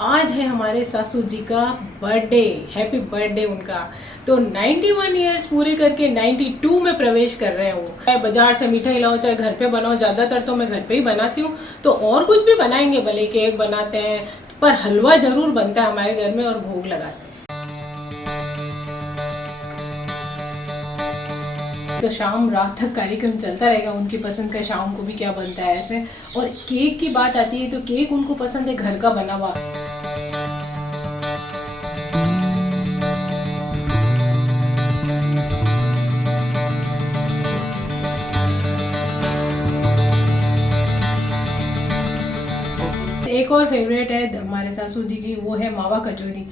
आज है हमारे सासू जी का बर्थडे, हैप्पी बर्थडे उनका। तो 91 ईयर्स पूरे करके 92 में प्रवेश कर रहे हैं वो। चाहे बाजार से मिठाई लाओ चाहे घर पे बनाओ, ज़्यादातर तो मैं घर पे ही बनाती हूँ। तो और कुछ भी बनाएंगे, भले केक बनाते हैं, पर हलवा ज़रूर बनता है हमारे घर में और भोग लगाते हैं। तो शाम रात तक कार्यक्रम चलता रहेगा, उनकी पसंद का शाम को भी क्या बनता है ऐसे। और केक की बात आती है तो केक उनको पसंद है घर का बना हुआ। एक और फेवरेट है हमारे सासू जी की, वो है मावा कचौरी।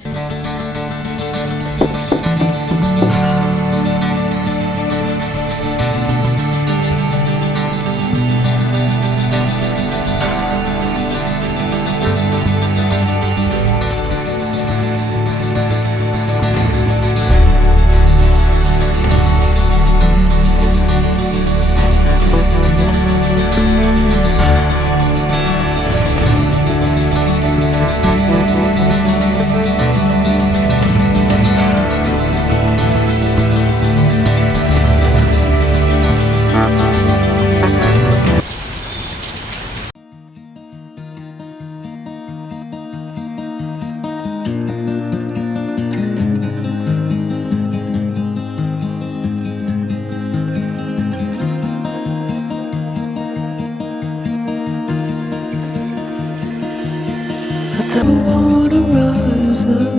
I don't wanna rise up.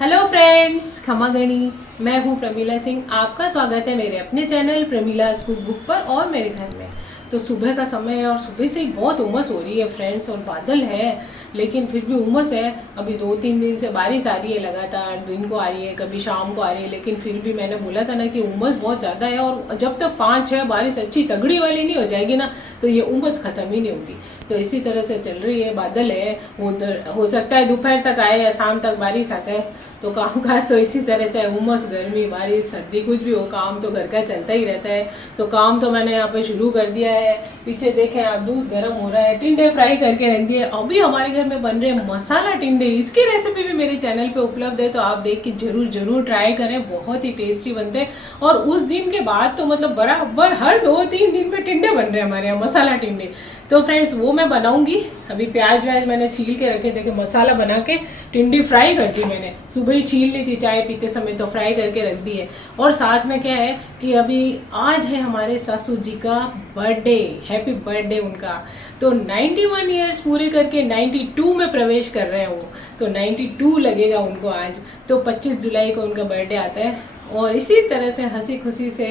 Hello friends, खमा गणी। मैं हूँ प्रमीला सिंह। आपका स्वागत है मेरे अपने चैनल प्रमीलाज कुक बुक पर और मेरे घर में। तो सुबह का समय है और सुबह से ही बहुत उमस हो रही है फ्रेंड्स, और बादल है, लेकिन फिर भी उमस है। अभी 2-3 दिन से बारिश आ रही है, लगातार दिन को आ रही है, कभी शाम को आ रही है, लेकिन फिर भी मैंने बोला था ना कि उमस बहुत ज़्यादा है। और जब तक 5-6 बारिश अच्छी तगड़ी वाली नहीं हो जाएगी ना, तो ये उमस ख़त्म ही नहीं होगी। तो इसी तरह से चल रही है, बादल है, उधर हो सकता है दोपहर तक आए या शाम तक बारिश आ जाए। तो काम काज तो इसी तरह, चाहे उमस, गर्मी, बारिश, सर्दी, कुछ भी हो, काम तो घर का चलता ही रहता है। तो काम तो मैंने यहाँ पे शुरू कर दिया है। पीछे देखें आप, दूध गर्म हो रहा है, टिंडे फ्राई करके रख दिए। अभी हमारे घर में बन रहे हैं मसाला टिंडे। इसकी रेसिपी भी मेरे चैनल पे उपलब्ध है, तो आप देख के जरूर ट्राई करें, बहुत ही टेस्टी बनते हैं। और उस दिन के बाद तो मतलब बराबर हर 2-3 दिन में टिंडे बन रहे हैं हमारे यहाँ, मसाला टिंडे। तो फ्रेंड्स वो मैं बनाऊंगी। अभी प्याज व्याज मैंने छील के रखे थे कि मसाला बना के टिंडी फ्राई कर दी। मैंने सुबह ही छील ली थी चाय पीते समय, तो फ्राई करके रख दी है। और साथ में क्या है कि अभी आज है हमारे सासू जी का बर्थडे, हैप्पी बर्थडे उनका। तो 91 ईयर्स पूरे करके 92 में प्रवेश कर रहे हैं वो। तो 92 लगेगा उनको आज। तो 25 जुलाई को उनका बर्थडे आता है। और इसी तरह से हंसी खुशी से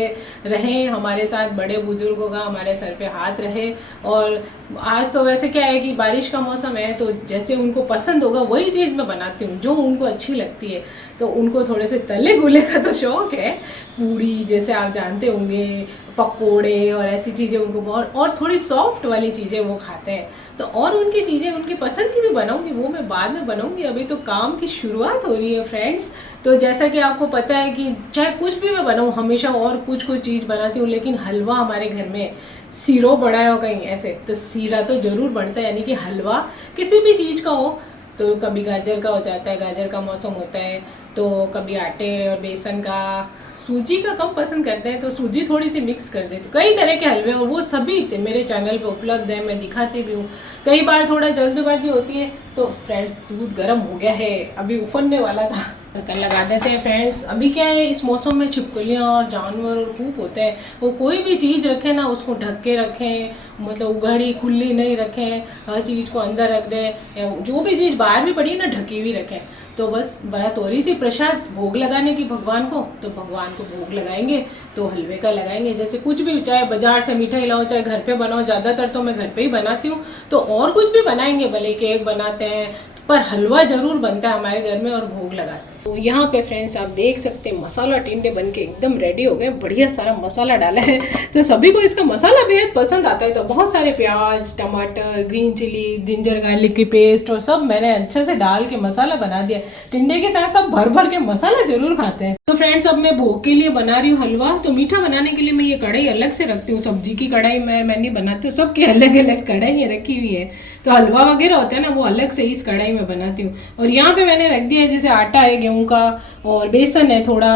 रहें, हमारे साथ बड़े बुजुर्गों का हमारे सर पे हाथ रहे। और आज तो वैसे क्या है कि बारिश का मौसम है, तो जैसे उनको पसंद होगा वही चीज़ मैं बनाती हूँ जो उनको अच्छी लगती है। तो उनको थोड़े से तले गुले का तो शौक़ है, पूड़ी जैसे आप जानते होंगे, पकोड़े और ऐसी चीज़ें उनको बहुत, और थोड़ी सॉफ्ट वाली चीज़ें वो खाते हैं। तो और उनकी चीज़ें उनकी पसंद की भी बनाऊंगी, वो मैं बाद में बनाऊंगी। अभी तो काम की शुरुआत हो रही है फ्रेंड्स। तो जैसा कि आपको पता है कि चाहे कुछ भी मैं बनाऊँ, हमेशा और कुछ चीज़ बनाती हूँ, लेकिन हलवा हमारे घर में, सीरो बड़ा हो कहीं ऐसे, तो सीरा तो ज़रूर बनता है। यानी कि हलवा किसी भी चीज़ का हो, तो कभी गाजर का हो जाता है, गाजर का मौसम होता है, तो कभी आटे और बेसन का। सूजी का कम पसंद करते हैं, तो सूजी थोड़ी सी मिक्स कर देते। कई तरह के हलवे, और वो सभी मेरे चैनल पे उपलब्ध है, मैं दिखाती भी हूँ। कई बार थोड़ा जल्दबाजी होती है। तो फ्रेंड्स दूध गर्म हो गया है, अभी उफनने वाला था, ढक्कन लगा देते हैं फ्रेंड्स। अभी क्या है, इस मौसम में छिपकलियाँ और जानवर और खूब होते हैं। वो कोई भी चीज़ रखें ना, उसको ढक के रखें, मतलब उघाड़ी खुली नहीं रखें, हर चीज़ को अंदर रख दें। जो भी चीज़ बाहर भी पड़ी है ना, ढकी हुई रखें। तो बस बात हो रही थी प्रसाद भोग लगाने की भगवान को, तो भगवान को भोग लगाएंगे तो हलवे का लगाएंगे। जैसे कुछ भी, चाहे बाजार से मिठाई लाओ चाहे घर पे बनाओ, ज़्यादातर तो मैं घर पे ही बनाती हूँ। तो और कुछ भी बनाएंगे, भले केक बनाते हैं, पर हलवा ज़रूर बनता है हमारे घर में और भोग लगाते हैं। तो यहाँ पे फ्रेंड्स आप देख सकते हैं मसाला टिंडे बन के एकदम रेडी हो गए, बढ़िया सारा मसाला डाला है। तो सभी को इसका मसाला बेहद पसंद आता है। तो बहुत सारे प्याज, टमाटर, ग्रीन चिली, जिंजर गार्लिक की पेस्ट और सब मैंने अच्छे से डाल के मसाला बना दिया। टिंडे के साथ सब भर भर के मसाला जरूर खाते हैं। तो फ्रेंड्स अब मैं भोग के लिए बना रही हूँ हलवा। तो मीठा बनाने के लिए मैं ये कढ़ाई अलग से रखती हूँ, सब्जी की कढ़ाई मैं नहीं बनाती हूँ, सबकी अलग अलग कढ़ाई रखी हुई है। तो हलवा वगैरह होता है ना, वो अलग से इस कढ़ाई में बनाती हूँ। और यहाँ पे मैंने रख दिया है जैसे आटा है गेहूं का, और बेसन है, थोड़ा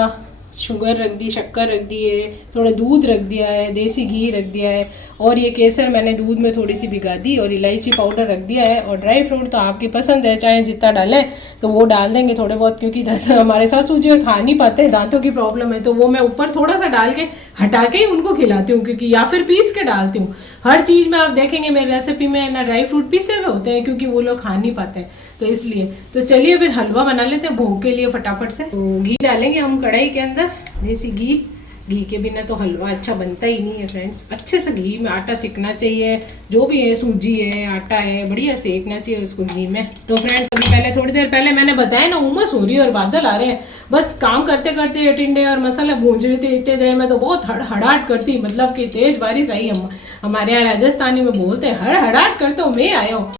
शुगर रख दी, शक्कर रख दी है, थोड़ा दूध रख दिया है, देसी घी रख दिया है, और ये केसर मैंने दूध में थोड़ी सी भिगा दी, और इलायची पाउडर रख दिया है। और ड्राई फ्रूट तो आपकी पसंद है, चाहे जितना डालें तो वो डाल देंगे थोड़े बहुत, क्योंकि हमारे सासू जी और खा नहीं पाते, दांतों की प्रॉब्लम है। तो वो मैं ऊपर थोड़ा सा डाल के हटा के ही उनको खिलाती हूँ, क्योंकि या फिर पीस के डालती हूँ। हर चीज़ में आप देखेंगे मेरी रेसिपी में ना ड्राई फ्रूट पीसे हुए होते हैं, क्योंकि वो लोग खा नहीं पाते हैं, तो इसलिए। तो चलिए फिर हलवा बना लेते हैं भोग के लिए फटाफट से। तो घी डालेंगे हम कढ़ाई के अंदर, देसी घी। घी के बिना तो हलवा अच्छा बनता ही नहीं है फ्रेंड्स। अच्छे से घी में आटा सेकना चाहिए, जो भी है, सूजी है, आटा है, बढ़िया सेकना चाहिए उसको घी में। तो फ्रेंड्स अभी पहले थोड़ी देर पहले मैंने बताया ना, उमस हो रही है और बादल आ रहे हैं। बस काम करते करते टिंडे और मसाला भूंज रहे थे, इतने देर में तो बहुत हड़हड़ाहट करती, मतलब कि तेज बारिश आई। हम हमारे यहाँ राजस्थानी में बोलते हैं हड़हड़ाहट करता हूँ, मैं आया हूँ।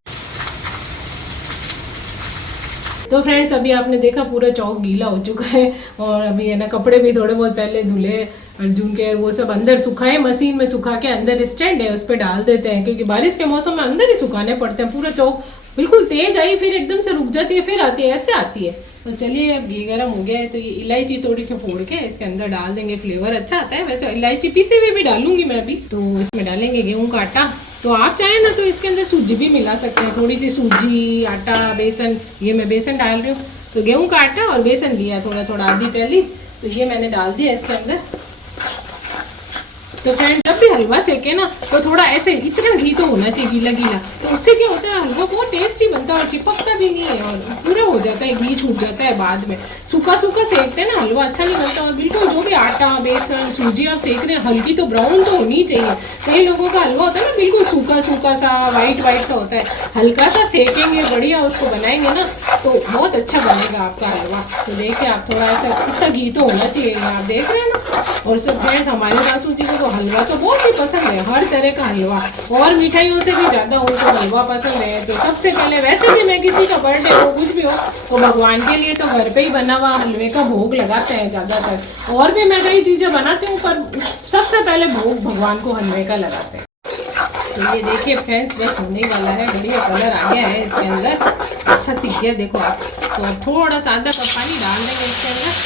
तो फ्रेंड्स अभी आपने देखा पूरा चौक गीला हो चुका है, और अभी है ना कपड़े भी थोड़े बहुत पहले धुले अर्जुन के, वो सब अंदर सुखाए, मशीन में सुखा के अंदर स्टैंड है उस पर डाल देते हैं, क्योंकि बारिश के मौसम में अंदर ही सुखाने पड़ते हैं। पूरा चौक बिल्कुल तेज आई, फिर एकदम से रुक जाती है, फिर आती है, ऐसे आती है। तो चलिए अब घी गर्म हो गया है, तो ये इलायची थोड़ी सी फोड़ के इसके अंदर डाल देंगे, फ्लेवर अच्छा आता है। वैसे इलायची पीसी हुई भी डालूंगी मैं अभी। तो इसमें डालेंगे गेहूं का आटा। तो आप चाहें ना तो इसके अंदर सूजी भी मिला सकते हैं, थोड़ी सी सूजी, आटा, बेसन। ये मैं बेसन डाल रही हूँ। तो गेहूं का आटा और बेसन लिया थोड़ा थोड़ा, आधी प्याली, तो ये मैंने डाल दिया इसके अंदर। तो फ्रेंड जब भी हलवा सेके ना, तो थोड़ा ऐसे इतना घी तो होना चाहिए गीला गीला, तो उससे क्या होता है हलवा बहुत टेस्टी बनता है और चिपकता भी नहीं है, और पूरा हो जाता है, घी छूट जाता है बाद में। सूखा सूखा सेकते हैं ना हलवा अच्छा नहीं बनता। और बिल्कुल जो भी आटा, बेसन, सूजी आप सेक रहे हैं, हल्की तो ब्राउन तो होनी चाहिए। कई लोगों का हलवा होता है ना बिल्कुल सूखा सूखा सा, वाइट वाइट सा होता है। हल्का सा सेकेंगे, बढ़िया उसको बनाएंगे ना, तो बहुत अच्छा बनेगा आपका हलवा। तो देखिए आप थोड़ा ऐसा इतना घी तो होना चाहिए, आप देख रहे हैं ना। और सब फ्रेंड्स हमारे सासू जी को हलवा तो बहुत ही पसंद है, हर तरह का हलवा, और मिठाइयों से भी ज़्यादा उनको हलवा पसंद है। तो सबसे पहले वैसे भी मैं किसी का बर्थडे हो, कुछ भी हो, तो भगवान के लिए तो घर पे ही बना हुआ हलवे का भोग लगाते हैं ज़्यादातर। और भी मैं कई चीज़ें बनाती हूँ, पर सबसे पहले भोग भगवान को हलवे का लगाते हैं। तो ये देखिए फ्रेंड्स बस होने वाला है, बढ़िया कलर आ गया है इसके अंदर, अच्छा सीख गया देखो आप। तो थोड़ा सा आधा कप पानी डाल देंगे इसके अंदर,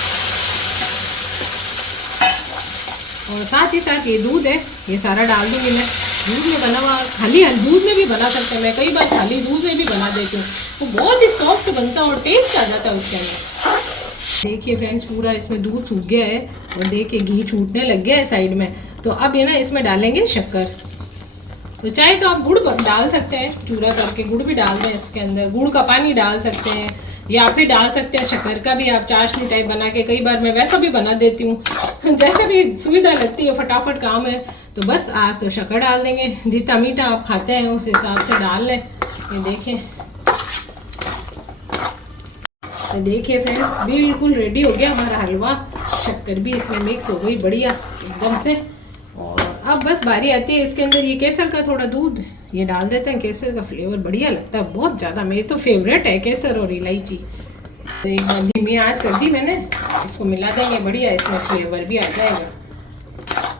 और साथ ही साथ ये दूध है, ये सारा डाल दूंगी मैं। दूध में बना हुआ, खाली दूध में भी बना सकते हैं, मैं कई बार खाली दूध में भी बना देती हूँ, तो बहुत ही सॉफ्ट बनता है और टेस्ट आ जाता है उसके अंदर। देखिए फ्रेंड्स पूरा इसमें दूध सूख गया है, और देखिए घी छूटने लग गया है साइड में। तो अब ये ना इसमें डालेंगे शक्कर। तो चाहे तो आप गुड़ डाल सकते हैं, चूरा करके गुड़ भी डाल दें इसके अंदर, गुड़ का पानी डाल सकते हैं, या फिर डाल सकते हैं शक्कर का भी आप चाशनी टाइप बना के। कई बार मैं वैसा भी बना देती हूँ, जैसे भी सुविधा लगती है, फटाफट काम है। तो बस आज तो शक्कर डाल देंगे, जितना मीठा आप खाते हैं उस हिसाब से डाल लें। ये देखें, तो देखिए फ्रेंड्स बिल्कुल रेडी हो गया हमारा हलवा, शक्कर भी इसमें मिक्स हो गई बढ़िया एकदम से। और अब बस बारी आती है इसके अंदर ये केसर का थोड़ा दूध ये डाल देते हैं। केसर का फ्लेवर बढ़िया लगता है बहुत ज़्यादा, मेरी तो फेवरेट है केसर और इलायची। तो एक बार धीमी आंच कर दी मैंने, इसको मिला देंगे बढ़िया, इसमें फ्लेवर भी आ जाएगा।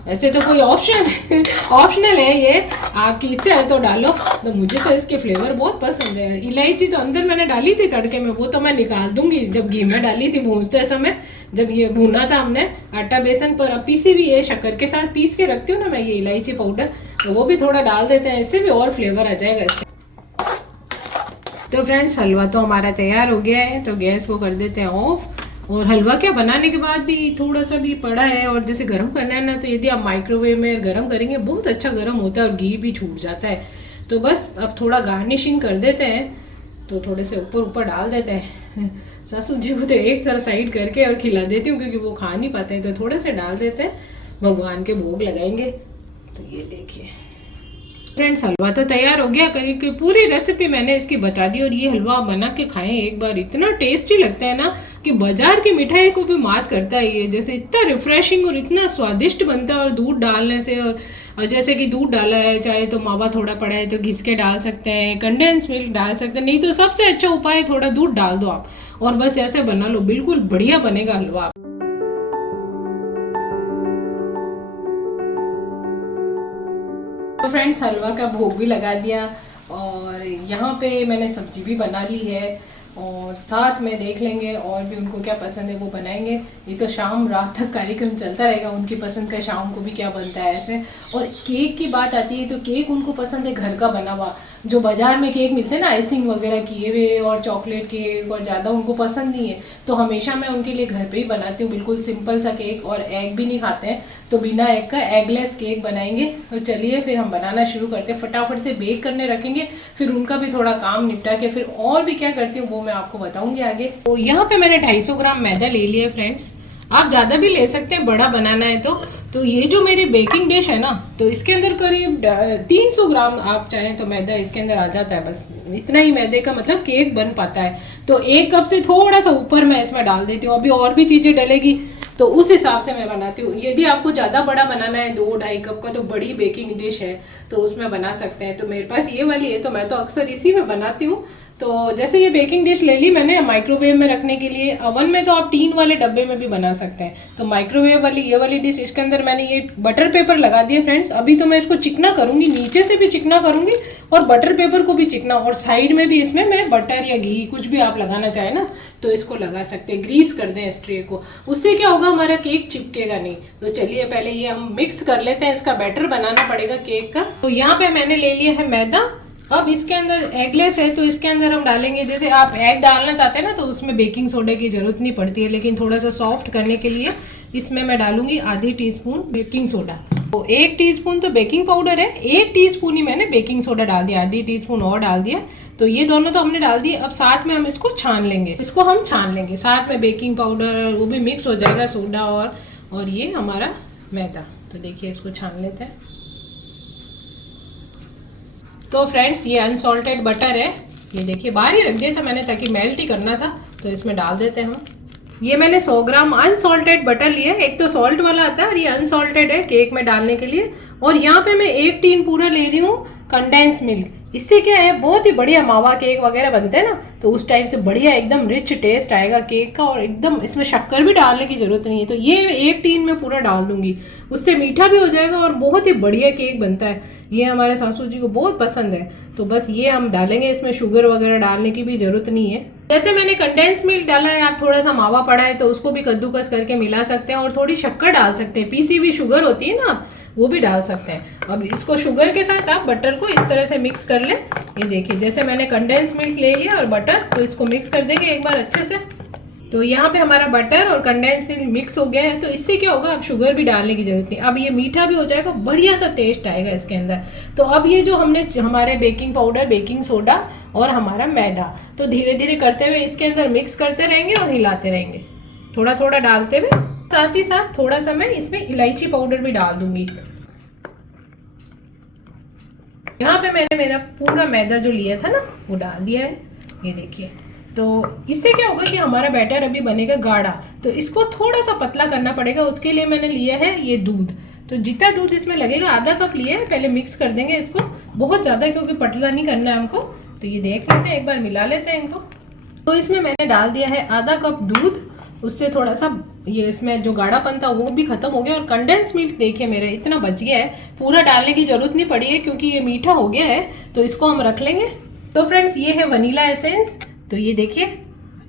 ऐसे तो कोई ऑप्शनल है, ये आपकी इच्छा है तो डालो। तो मुझे तो इसके फ्लेवर बहुत पसंद है। इलायची तो अंदर मैंने डाली थी तड़के में, वो तो मैं निकाल दूंगी जब घी में डाली थी भूनते समय, जब ये भूना था हमने आटा बेसन पर। अब पीसी भी ये शक्कर के साथ पीस के रखती हूँ ना मैं ये इलायची पाउडर, तो वो भी थोड़ा डाल देते हैं, इससे भी और फ्लेवर आ जाएगा इसका। तो फ्रेंड्स हलवा तो हमारा तैयार हो गया है, तो गैस को कर देते हैं ऑफ। और हलवा क्या बनाने के बाद भी थोड़ा सा भी पड़ा है, और जैसे गर्म करना है ना, तो यदि आप माइक्रोवेव में गर्म करेंगे बहुत अच्छा गर्म होता है और घी भी छूट जाता है। तो बस अब थोड़ा गार्निशिंग कर देते हैं, तो थोड़े से ऊपर डाल देते हैं। सासू जी को तो एक तरह साइड करके और खिला देती हूँ, क्योंकि वो खा नहीं पाते हैं, तो थोड़े से डाल देते हैं, भगवान के भोग लगाएंगे। तो ये देखिए फ्रेंड्स, हलवा तो तैयार हो गया, करीब की पूरी रेसिपी मैंने इसकी बता दी। और ये हलवा बना के खाएं एक बार, इतना टेस्टी लगता है ना कि बाजार की मिठाई को भी मात करता है ये। जैसे इतना रिफ्रेशिंग और इतना स्वादिष्ट बनता है। और दूध डालने से, और जैसे कि दूध डाला है, चाहे तो मावा थोड़ा पड़ा है तो घिस के डाल सकते हैं, कंडेंस मिल्क डाल सकते हैं, नहीं तो सबसे अच्छा उपाय है थोड़ा दूध डाल दो आप और बस ऐसे बना लो, बिल्कुल बढ़िया बनेगा हलवा। तो फ्रेंड्स, हलवा का भोग भी लगा दिया और यहाँ पे मैंने सब्जी भी बना ली है और साथ में देख लेंगे और भी उनको क्या पसंद है वो बनाएंगे। ये तो शाम रात तक कार्यक्रम चलता रहेगा, उनकी पसंद का शाम को भी क्या बनता है ऐसे। और केक की बात आती है तो केक उनको पसंद है घर का बना हुआ। जो बाजार में केक मिलते हैं ना आइसिंग वगैरह किए हुए और चॉकलेट केक, और ज़्यादा उनको पसंद नहीं है। तो हमेशा मैं उनके लिए घर पे ही बनाती हूँ बिल्कुल सिंपल सा केक। और एग भी नहीं खाते हैं तो बिना एग का एगलेस केक बनाएंगे। तो चलिए फिर हम बनाना शुरू करते हैं, फटाफट से बेक करने रखेंगे, फिर उनका भी थोड़ा काम निपटा के फिर और भी क्या करती हूँ वो मैं आपको बताऊंगी आगे। तो यहाँ पे मैंने 250 ग्राम मैदा ले लिया है फ्रेंड्स, आप ज़्यादा भी ले सकते हैं बड़ा बनाना है तो ये जो मेरी बेकिंग डिश है ना, तो इसके अंदर करीब 300 ग्राम आप चाहें तो मैदा इसके अंदर आ जाता है। बस इतना ही मैदे का मतलब केक बन पाता है। तो 1 कप से थोड़ा सा ऊपर मैं इसमें डाल देती हूँ। अभी और भी चीज़ें डलेगी तो उस हिसाब से मैं बनाती हूँ। यदि आपको ज़्यादा बड़ा बनाना है 2-2.5 कप का, तो बड़ी बेकिंग डिश है तो उसमें बना सकते हैं। तो मेरे पास ये वाली है तो मैं तो अक्सर इसी में बनाती हूँ। तो जैसे ये बेकिंग डिश ले ली मैंने माइक्रोवेव में रखने के लिए। ओवन में तो आप टीन वाले डब्बे में भी बना सकते हैं। तो माइक्रोवेव वाली ये वाली डिश, इसके अंदर मैंने ये बटर पेपर लगा दिया फ्रेंड्स। अभी तो मैं इसको चिकना करूँगी, नीचे से भी चिकना करूँगी और बटर पेपर को भी चिकना, और साइड में भी इसमें मैं बटर या घी कुछ भी आप लगाना चाहे ना तो इसको लगा सकते हैं। ग्रीस कर दें इस ट्रे को, उससे क्या होगा हमारा केक चिपकेगा नहीं। तो चलिए पहले ये हम मिक्स कर लेते हैं, इसका बैटर बनाना पड़ेगा केक का। तो यहाँ पे मैंने ले लिया है मैदा। अब इसके अंदर एगलेस है तो इसके अंदर हम डालेंगे, जैसे आप एग डालना चाहते हैं ना तो उसमें बेकिंग सोडा की ज़रूरत नहीं पड़ती है, लेकिन थोड़ा सा सॉफ्ट करने के लिए इसमें मैं डालूंगी आधी टीस्पून बेकिंग सोडा। तो 1 टीस्पून तो बेकिंग पाउडर है, 1 टीस्पून ही मैंने बेकिंग सोडा डाल दिया, आधी टीस्पून और डाल दिया। तो ये दोनों तो हमने डाल दिए। अब साथ में हम इसको छान लेंगे, इसको हम छान लेंगे साथ में बेकिंग पाउडर, वो भी मिक्स हो जाएगा सोडा और ये हमारा मैदा। तो देखिए इसको छान लेते हैं। तो फ्रेंड्स, ये अनसॉल्टेड बटर है, ये देखिए बाहर ही रख दिया था मैंने ताकि मेल्ट ही करना था। तो इसमें डाल देते हैं हम। ये मैंने 100 ग्राम अनसॉल्टेड बटर लिया है। एक तो सॉल्ट वाला आता है और ये अनसॉल्टेड है केक में डालने के लिए। और यहाँ पे मैं 1 टीन पूरा ले रही हूँ कंडेंस मिल्क। इससे क्या है, बहुत ही बढ़िया मावा केक वगैरह बनते हैं ना तो उस टाइप से बढ़िया एकदम रिच टेस्ट आएगा केक का। और एकदम इसमें शक्कर भी डालने की ज़रूरत नहीं है। तो ये 1 टीन में पूरा डाल दूंगी, उससे मीठा भी हो जाएगा और बहुत ही बढ़िया केक बनता है। ये हमारे सासू जी को बहुत पसंद है। तो बस ये हम डालेंगे, इसमें शुगर वगैरह डालने की भी ज़रूरत नहीं है। जैसे मैंने कंडेंस मिल्क डाला है, आप थोड़ा सा मावा पड़ा है तो उसको भी कद्दूकस करके मिला सकते हैं और थोड़ी शक्कर डाल सकते हैं, पीसी हुई शुगर होती है ना वो भी डाल सकते हैं। अब इसको शुगर के साथ आप बटर को इस तरह से मिक्स कर लें। ये देखिए जैसे मैंने कंडेंस मिल्क ले लिया और बटर, तो इसको मिक्स कर देंगे एक बार अच्छे से। तो यहाँ पे हमारा बटर और कंडेंस मिल्क मिक्स हो गया है। तो इससे क्या होगा, अब शुगर भी डालने की जरूरत नहीं। अब ये मीठा भी हो जाएगा, बढ़िया सा टेस्ट आएगा इसके अंदर। तो अब ये जो हमने हमारे बेकिंग पाउडर, बेकिंग सोडा और हमारा मैदा, तो धीरे धीरे करते हुए इसके अंदर मिक्स करते रहेंगे और हिलाते रहेंगे थोड़ा थोड़ा डालते हुए। साथ ही साथ थोड़ा सा मैं इसमें इलायची पाउडर भी डाल दूंगी। यहाँ पे मैंने मेरा पूरा मैदा जो लिया था ना वो डाल दिया है, ये देखिए। तो इससे क्या होगा कि हमारा बैटर अभी बनेगा गाढ़ा, तो इसको थोड़ा सा पतला करना पड़ेगा। उसके लिए मैंने लिया है ये दूध। तो जितना दूध इसमें लगेगा, आधा कप लिया है, पहले मिक्स कर देंगे इसको, बहुत ज़्यादा क्योंकि पतला नहीं करना है हमको। तो ये देख लेते हैं, एक बार मिला लेते हैं इनको। तो इसमें मैंने डाल दिया है आधा कप दूध, उससे थोड़ा सा ये इसमें जो गाढ़ापन था वो भी खत्म हो गया। और कंडेंस मिल्क देखिए मेरा इतना बच गया है, पूरा डालने की जरूरत नहीं पड़ी है क्योंकि ये मीठा हो गया है। तो इसको हम रख लेंगे। तो फ्रेंड्स, ये है वनीला एसेंस। तो ये देखिए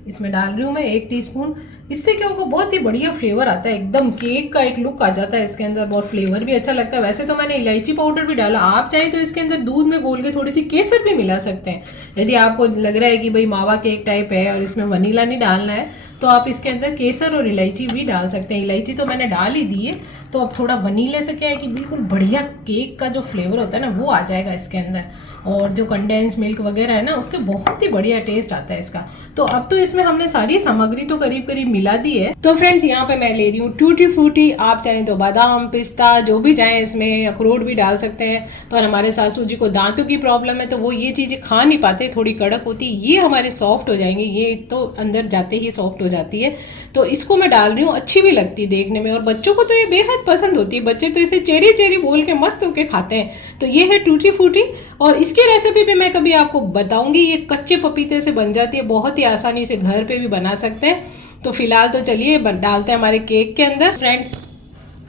इसमें डाल रही हूँ मैं 1 टीस्पून। इससे क्या होगा, बहुत ही बढ़िया फ्लेवर आता है, एकदम केक का एक लुक आ जाता है इसके अंदर, और फ्लेवर भी अच्छा लगता है। वैसे तो मैंने इलायची पाउडर भी डाला, आप चाहे तो इसके अंदर दूध में घोल के थोड़ी सी केसर भी मिला सकते हैं। यदि आपको लग रहा है कि भाई मावा केक टाइप है और इसमें वनीला नहीं डालना है तो आप इसके अंदर केसर और इलायची भी डाल सकते हैं। इलायची तो मैंने डाल ही दी है। तो अब थोड़ा वनीले से क्या है कि बिल्कुल बढ़िया केक का जो फ्लेवर होता है ना वो आ जाएगा इसके अंदर। और जो कंडेंस मिल्क वगैरह है ना, उससे बहुत ही बढ़िया टेस्ट आता है इसका। तो अब तो इसमें हमने सारी सामग्री तो करीब करीब मिला दी है। तो फ्रेंड्स यहाँ पे मैं ले रही हूँ टूटी फ्रूटी, आप चाहें तो बादाम पिस्ता जो भी चाहें, इसमें अखरोट भी डाल सकते हैं। पर हमारे सासू जी को दांतों की प्रॉब्लम है तो वो ये चीज़ें खा नहीं पाते, थोड़ी कड़क होती, ये हमारे सॉफ्ट हो जाएंगे, ये तो अंदर जाते ही सॉफ्ट हो जाती है। तो इसको मैं डाल रही हूँ, अच्छी भी लगती है देखने में, और बच्चों को तो ये बेहद पसंद होती है, बच्चे तो इसे चेरी चेरी बोल के मस्त होके खाते हैं। तो ये है टूटी फ्रूटी, और इसकी रेसिपी भी मैं कभी आपको बताऊंगी। ये कच्चे पपीते से बन जाती है, बहुत ही आसानी से घर पे भी बना सकते हैं। तो फिलहाल तो चलिए डालते हैं हमारे केक के अंदर। फ्रेंड्स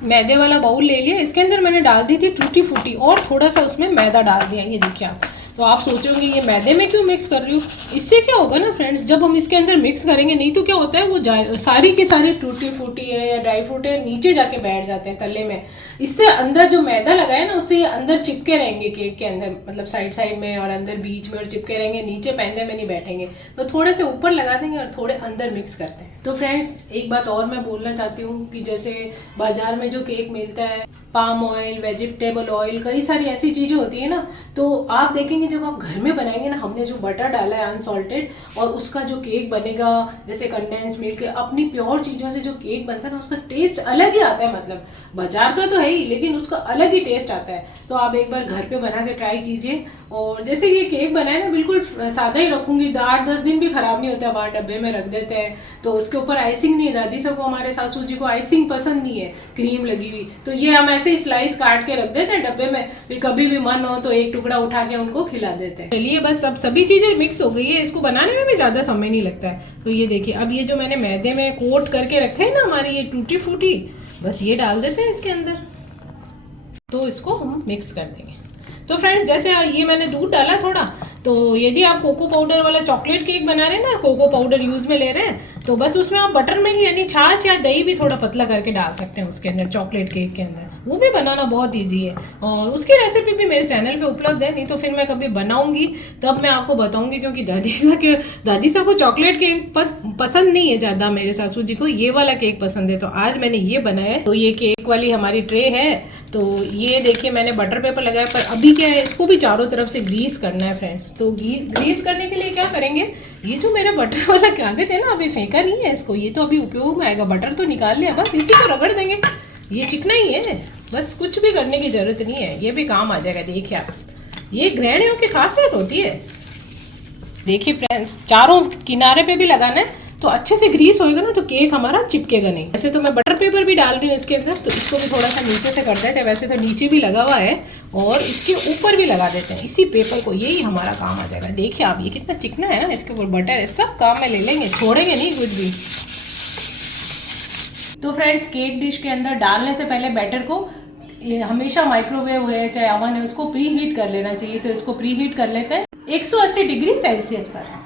मैदे वाला बाउल ले लिया, इसके अंदर मैंने डाल दी थी टूटी फ्रूटी और थोड़ा सा उसमें मैदा डाल दिया, ये देखिए आप। तो आप सोचोगे ये मैदे में क्यों मिक्स कर रही हूँ, इससे क्या होगा ना फ्रेंड्स, जब हम इसके अंदर मिक्स करेंगे, नहीं तो क्या होता है वो सारी की सारी टूटी फ्रूटी है या ड्राई फ्रूट है नीचे जाके बैठ जाते हैं तले में। इससे अंदर जो मैदा लगा है ना, उससे अंदर चिपके रहेंगे केक के अंदर, मतलब साइड साइड में और अंदर बीच में, और चिपके रहेंगे, नीचे पैंदे में नहीं बैठेंगे। तो थोड़े से ऊपर लगा देंगे और थोड़े अंदर मिक्स करते हैं। तो फ्रेंड्स एक बात और मैं बोलना चाहती हूँ कि जैसे बाजार में जो केक मिलता है, पाम ऑयल, वेजिटेबल ऑयल, कई सारी ऐसी चीज़ें होती है ना, तो आप देखेंगे जब आप घर में बनाएंगे ना, हमने जो बटर डाला है अनसॉल्टेड, और उसका जो केक बनेगा, जैसे कंडेंस मिल्क, अपनी प्योर चीज़ों से जो केक बनता है ना, उसका टेस्ट अलग ही आता है। मतलब बाजार का तो है ही, लेकिन उसका अलग ही टेस्ट आता है। तो आप एक बार घर पे बना के ट्राई कीजिए। और जैसे ये केक बनाए ना, बिल्कुल सादा ही रखूंगी, 8-10 दिन भी खराब नहीं होता, बाहर डब्बे में रख देते हैं। तो उसके ऊपर आइसिंग नहीं, दादी सबको, हमारे सासू जी को आइसिंग पसंद नहीं है, क्रीम लगी हुई, तो ये हम ऐसे ही स्लाइस काट के रख देते हैं डब्बे में, फिर कभी भी मन हो तो एक टुकड़ा उठा के उनको खिला देते हैं। चलिए बस अब सभी चीज़ें मिक्स हो गई है, इसको बनाने में भी ज़्यादा समय नहीं लगता है। तो ये देखिए, अब ये जो मैंने मैदे में कोट करके रखे है ना हमारी ये टूटी फ्रूटी, बस ये डाल देते हैं इसके अंदर। तो इसको हम मिक्स कर देंगे। तो फ्रेंड्स जैसे ये मैंने दूध डाला थोड़ा, तो यदि आप कोको पाउडर वाला चॉकलेट केक बना रहे हैं ना, कोको पाउडर यूज़ में ले रहे हैं, तो बस उसमें आप बटर मिल्क यानी छाछ या दही भी थोड़ा पतला करके डाल सकते हैं उसके अंदर, चॉकलेट केक के अंदर। वो भी बनाना बहुत ईजी है, और उसकी रेसिपी भी मेरे चैनल पे उपलब्ध है। नहीं तो फिर मैं कभी बनाऊंगी तब मैं आपको बताऊंगी, क्योंकि दादी सा को चॉकलेट केक पसंद नहीं है ज़्यादा, मेरे सासू जी को ये वाला केक पसंद है। तो आज मैंने ये बनाया है। तो ये केक वाली हमारी ट्रे है, तो ये देखिए मैंने बटर पेपर लगाया, पर अभी क्या है, इसको भी चारों तरफ से ग्रीस करना है फ्रेंड्स। तो ग्रीस करने के लिए क्या करेंगे, ये जो मेरा बटर वाला कागज है ना, अभी फेंका नहीं है इसको, ये तो अभी उपयोग में आएगा। बटर तो निकाल लिया, बस इसी को रगड़ देंगे, ये चिकना ही है, बस कुछ भी करने की जरूरत नहीं है, ये भी काम आ जाएगा। देखिए आप, ये गृहिणियों की खासियत होती है। देखिए फ्रेंड्स, चारों किनारे पे भी लगाना है, तो अच्छे से ग्रीस होएगा ना, तो केक हमारा चिपकेगा नहीं। वैसे तो मैं बटर पेपर भी डाल रही हूँ इसके अंदर, तो इसको भी थोड़ा सा नीचे से कर देते हैं। वैसे तो नीचे भी लगा हुआ है, और इसके ऊपर भी लगा देते हैं इसी पेपर को, यही हमारा काम आ जाएगा। देखिए आप, ये कितना चिकना है ना, इसके ऊपर बटर है, सब काम में ले लेंगे, छोड़ेंगे नहीं कुछ भी। तो फ्रेंड्स केक डिश के अंदर डालने से पहले बैटर को हमेशा माइक्रोवेव है चाहे अवन है, उसको प्री हीट कर लेना चाहिए। तो इसको प्री हीट कर लेते हैं 180 डिग्री सेल्सियस पर।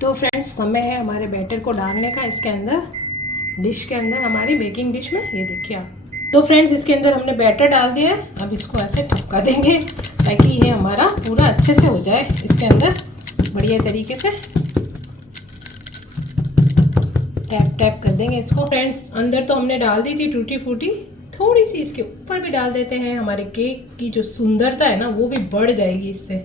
तो फ्रेंड्स समय है हमारे बैटर को डालने का इसके अंदर, डिश के अंदर, हमारी बेकिंग डिश में। ये देखिए आप, तो फ्रेंड्स इसके अंदर हमने बैटर डाल दिया है। अब इसको ऐसे ठपका देंगे ताकि ये हमारा पूरा अच्छे से हो जाए इसके अंदर बढ़िया तरीके से। टैप टैप कर देंगे इसको। फ्रेंड्स अंदर तो हमने डाल दी थी टूटी फ्रूटी, थोड़ी सी इसके ऊपर भी डाल देते हैं, हमारे केक की जो सुंदरता है ना, वो भी बढ़ जाएगी इससे।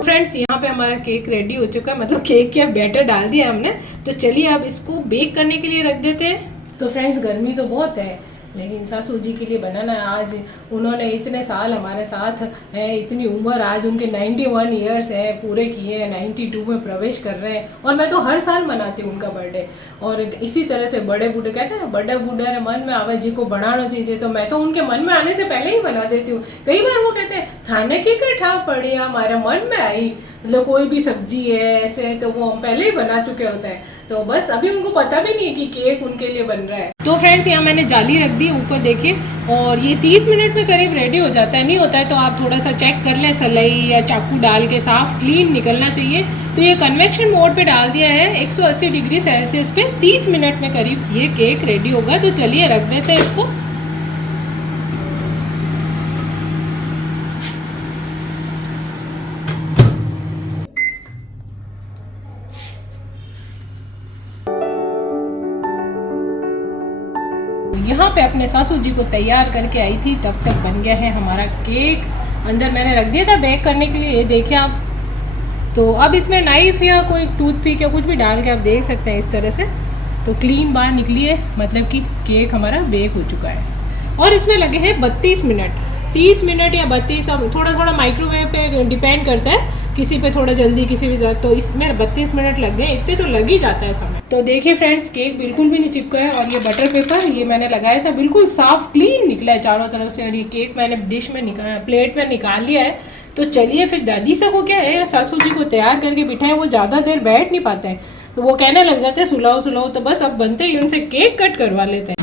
फ्रेंड्स यहाँ पे हमारा केक रेडी हो चुका है, मतलब केक के बैटर डाल दिया हमने। तो चलिए अब इसको बेक करने के लिए रख देते हैं। तो फ्रेंड्स गर्मी तो बहुत है, लेकिन सासू जी के लिए बनाना है आज। उन्होंने इतने साल हमारे साथ हैं, इतनी उम्र, आज उनके 91 ईयर्स हैं पूरे किए हैं, 92 में प्रवेश कर रहे हैं। और मैं तो हर साल मनाती हूँ उनका बर्थडे। और इसी तरह से बड़े बूढ़े कहते हैं ना, बड़े बूढ़े रे मन में आवे जी को बनाना चाहिए, तो मैं तो उनके मन में आने से पहले ही बना देती हूँ। कई बार वो कहते हैं थाने की कठा पड़ी, हमारे मन में आई, मतलब कोई भी सब्जी है ऐसे, तो वो हम पहले ही बना चुके होते हैं। तो बस अभी उनको पता भी नहीं कि केक उनके लिए बन रहा है। तो फ्रेंड्स यहाँ मैंने जाली रख दी ऊपर, देखिए, और ये 30 मिनट में करीब रेडी हो जाता है। नहीं होता है तो आप थोड़ा सा चेक कर लें, सलाई या चाकू डाल के, साफ क्लीन निकलना चाहिए। तो ये कन्वेक्शन मोड पे डाल दिया है 180 डिग्री सेल्सियस पे, 30 मिनट में करीब ये केक रेडी होगा। तो चलिए रख देते हैं इसको। यहाँ पे अपने सासू जी को तैयार करके आई थी, तब तक बन गया है हमारा केक। अंदर मैंने रख दिया था बेक करने के लिए, ये देखिए आप। तो अब इसमें नाइफ़ या कोई टूथपिक या कुछ भी डाल के आप देख सकते हैं इस तरह से। तो क्लीन बाहर निकली है, मतलब कि केक हमारा बेक हो चुका है। और इसमें लगे हैं 32 मिनट, 30 मिनट या 32, अब थोड़ा थोड़ा माइक्रोवेव पे डिपेंड करता है, किसी पे थोड़ा जल्दी किसी भी ज़्यादा। तो इसमें 32 मिनट लग गए, इतने तो लग ही जाता है समय। तो देखिए फ्रेंड्स, केक बिल्कुल भी नहीं चिपका है। और ये बटर पेपर ये मैंने लगाया था, बिल्कुल साफ क्लीन निकला है चारों तरफ से। और ये केक मैंने डिश में प्लेट में निकाल लिया है। तो चलिए फिर दादी सा को क्या है, सासू जी को तैयार करके बिठाए, वो ज़्यादा देर बैठ नहीं पाते हैं, तो वो कहने लग जाते हैं सुलाओ सुलाओ। तो बस अब बनते ही उनसे केक कट करवा लेते हैं।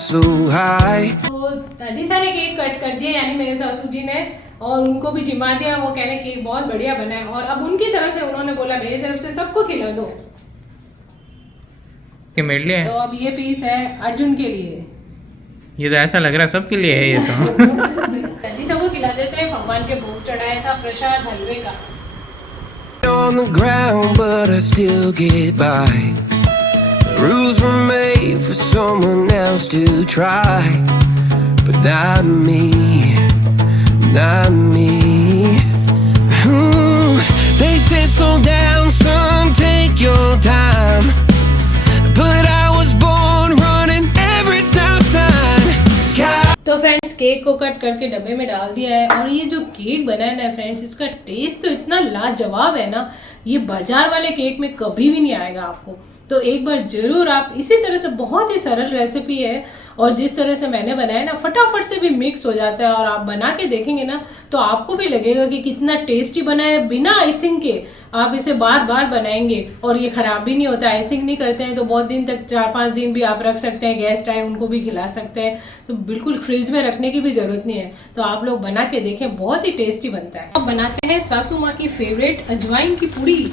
So high. तो दादीसा ने केक कट कर दिया, यानी मेरे सासू जी ने, और उनको भी जिमा दिया। वो कह रहे केक बहुत बढ़िया बना है। और अब उनकी तरफ से उन्होंने बोला मेरी तरफ से सबको खिला दो कि मेरे लिए। तो अब ये पीस है अर्जुन के लिए। ये तो ऐसा लग रहा है सबके लिए है ये तो। दादीसा को खिला देते हैं, भगवान के भोग चढ़ाया था प्रसाद हलवे का। On the ground, but I still get by. Rules were made for someone else to try, but not me, not me. They say slow down, son, take your time, but I was born running every stop sign. Sky. तो friends, cake को cut करके डब्बे में डाल दिया है। और ये जो केक बना है ना फ्रेंड्स, इसका टेस्ट तो इतना लाजवाब है ना, ये बाजार वाले केक में कभी भी नहीं आएगा आपको। तो एक बार ज़रूर आप इसी तरह से, बहुत ही सरल रेसिपी है, और जिस तरह से मैंने बनाया ना, फटाफट से भी मिक्स हो जाता है। और आप बना के देखेंगे ना तो आपको भी लगेगा कि कितना टेस्टी बना है। बिना आइसिंग के आप इसे बार बार बनाएंगे और ये ख़राब भी नहीं होता। आइसिंग नहीं करते हैं तो बहुत दिन तक, 4-5 दिन भी आप रख सकते हैं। गेस्ट आए उनको भी खिला सकते हैं, तो बिल्कुल फ्रिज में रखने की भी ज़रूरत नहीं है। तो आप लोग बना के देखें, बहुत ही टेस्टी बनता है। अब बनाते हैं सासू माँ की फेवरेट अजवाइन की पूड़ी।